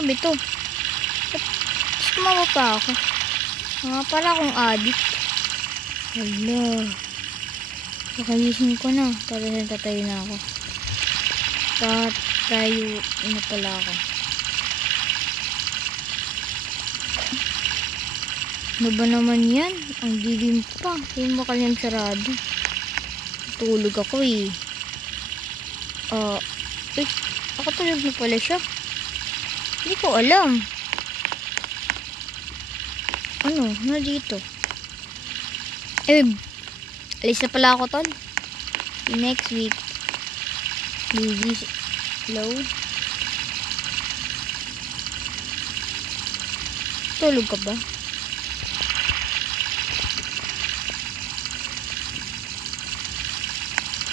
tabi to? Ba't sumawa pa ako? Para akong addict. Hala. Nakagising ko na. Tatayo na ako. Tatayo na pala ako. Ano ba naman yan? Ang dilim pa. Hindi mo kanyang sarado. Tulog ako eh. Ako tulog na pala siya. Hindi ko alam. Ano dito? Alis na pala ako, tol. Next week. Hello? Tulog ka ba?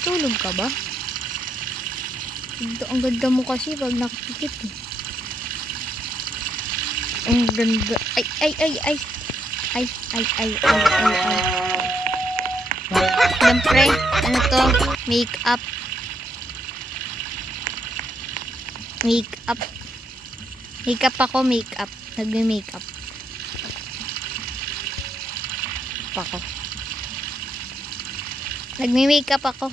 Tulog ka ba? Ang ganda mo kasi pag nakapikit eh. Ang ganda. Ay. Siyempre, ano to? Makeup. Makeup ako. Nagme-makeup. Nagme-makeup ako.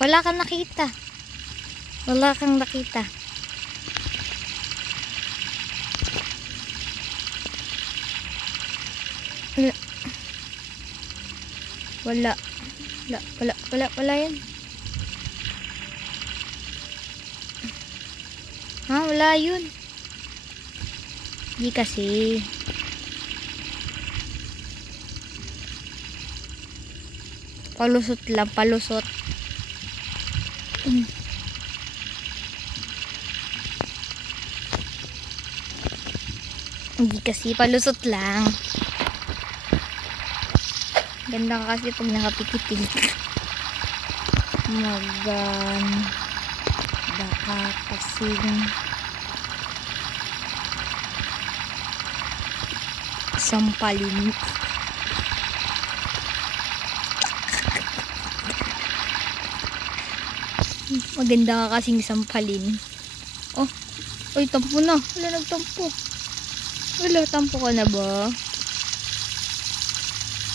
Wala kang nakita. Wala yan. Wala yun. Di kasi. Palusot. Hindi kasi, palusot lang. Ganda ka kasi pag nakapikitin. Maganda ka kasing sampalin. Maganda ka kasing sampalin. Oy, tampo na. Wala nagtampo. Tampo ka na ba?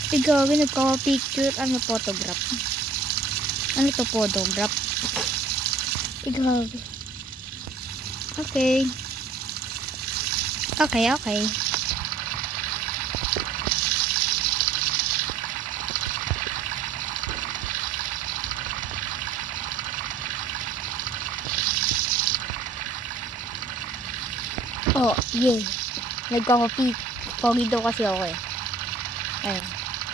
Gawin, nagkaka-picture. Photograph? Ano to, photograph? Gawin. Okay. Yeah. Nagkaka-pic. Pogi daw kasi ako eh. Ayun.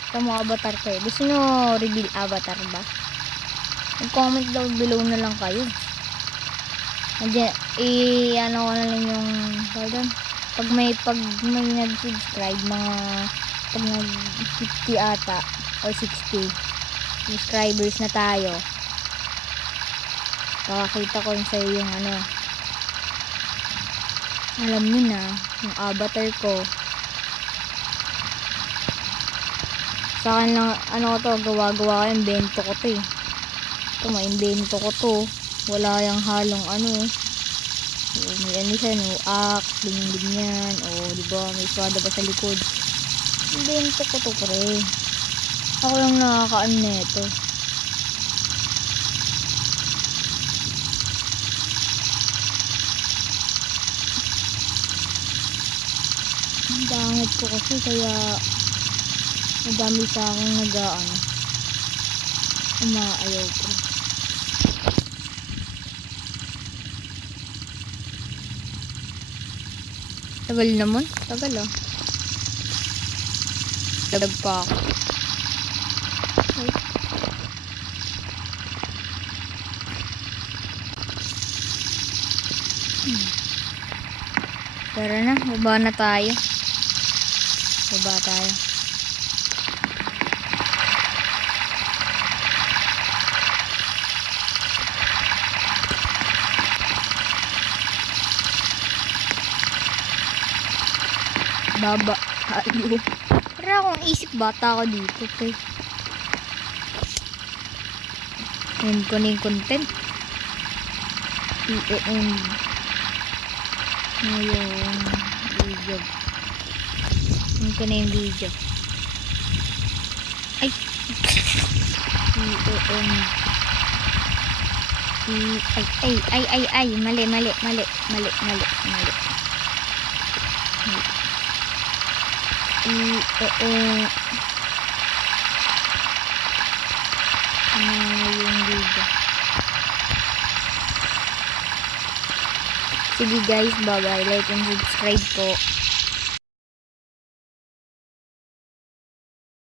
Ito mga avatar ko eh. Gusto nyo reveal avatar ba? Mag-comment daw below na lang kayo. Ano ko na lang yung pag may nag-subscribe, pag nag-50 ata or 60 subscribers na tayo, pakakita ko yun sa'yo yung alam nyo na yung avatar ko. Sa akin lang, gawa ko, invento ko to eh. Ito, ma-invento ko to. Wala yung halong may siya, axe, ganyan. Diba, may swada pa sa likod. Invento ko to, pre. Ako lang nakakaano na ito. Ang dangit ko kasi, kaya madami sa akin umaayaw ko. Tagal naman. Tagal Tagal pa ako. Tara na, baba na tayo. Baba tayo. Pero akong isip bata ako dito, okay? End ko na yung content. I-end na yung video. Yun ko na yung video. Ay! E-O-M. Ay, mali. Yung video. Sige guys, bye-bye. Like and subscribe po.